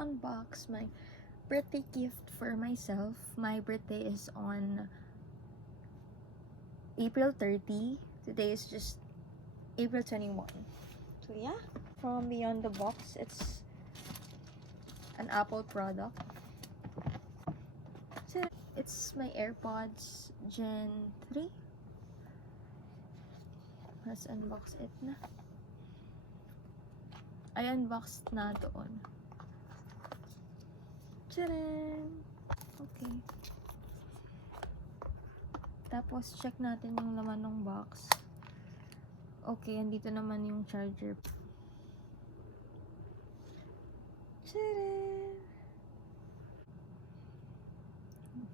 unbox my birthday gift for myself. My birthday is on April 30. Today is just April 21. So yeah, from beyond the box, it's an Apple product. So it's my AirPods Gen 3. Let's unbox it na. I unboxed na doon. Tcharan! Okay. Tapos, check natin yung laman ng box. Okay, andito naman yung charger. Tcharan!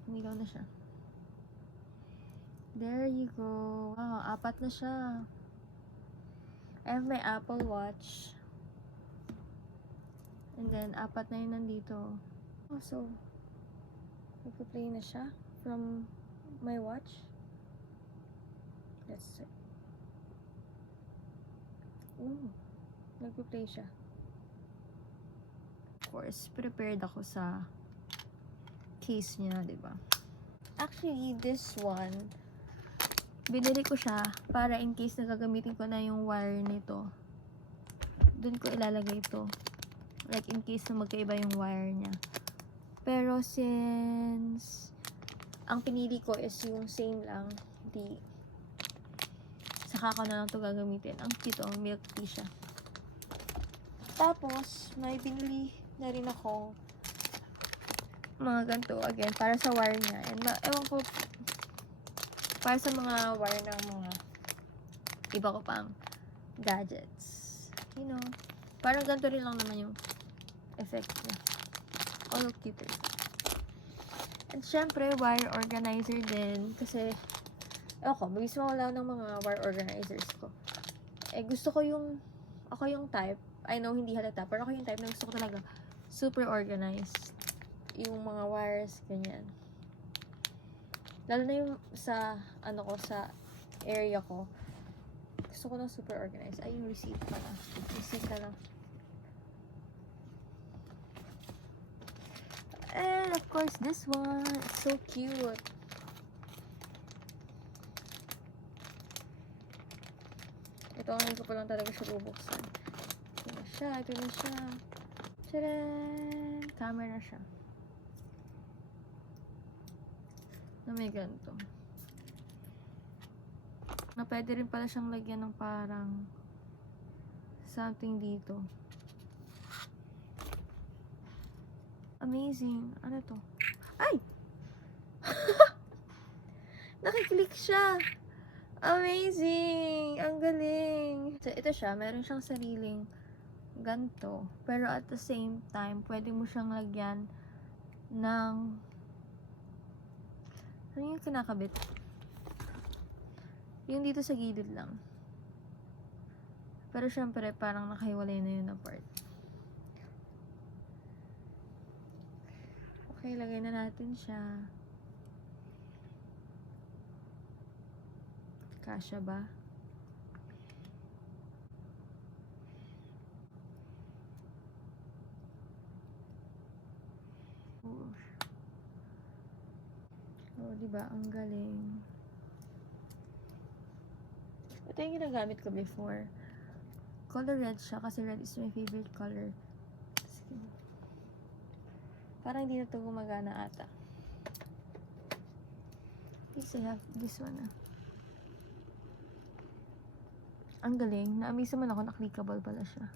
Umilaw na siya. There you go. Wow, 4 na siya. I have my Apple Watch. And then, 4 na yun nandito. Oh, so, nagpa-play na siya from my watch. Let's see. Ooh, nagpa-play siya. Of course, prepared ako sa case niya, diba? Actually, this one, binili ko siya para in case na gagamitin ko na yung wire nito. Doon ko ilalagay ito. Like, in case na magkaiba yung wire niya. Pero since ang pinili ko is yung same lang, di saka ko na lang ito gagamitin. Ang cute, oh, milk tea siya. Tapos, may binili na rin ako mga ganito, again, para sa wire niya. And ewan ko, para sa mga wire ng mga iba ko pang gadgets. You know, parang ganito rin lang naman yung effect niya. All cute. And syempre, wire organizer din. Kasi, ako, mabis mawala ng mga wire organizers ko. Eh, gusto ko yung, ako yung type, I know hindi halata, pero ako yung type na gusto ko talaga super organized. Yung mga wires, ganyan. Lalo na yung sa, ano ko, sa area ko. Gusto ko na super organized. Ay, yung receipt pala. Receipt na lang. And of course, this one. It's so cute. Ito, ngayon ko pa lang talaga siya bubuksan. Ito na siya. Ito na siya. Tcharan! Camera siya. Na may ganito. Na pwede rin pala siyang lagyan ng parang something dito. Amazing. Ano to? Ay! Nakiklik siya. Amazing! Ang galing! So, ito siya. Meron siyang sariling ganito. Pero at the same time, pwede mo siyang lagyan ng ano yung kinakabit? Yung dito sa gilid lang. Pero syempre, parang nakahiwalay na yun na part. Okay, lagay na natin siya. Kasya ba? Oh, diba? Ang galing. Ito yung ginagamit ko before. Color red siya kasi red is my favorite color. Parang hindi na ito gumagana ata. At least I have this one. Ang galing. Na-amaze naman ako na clickable pala siya.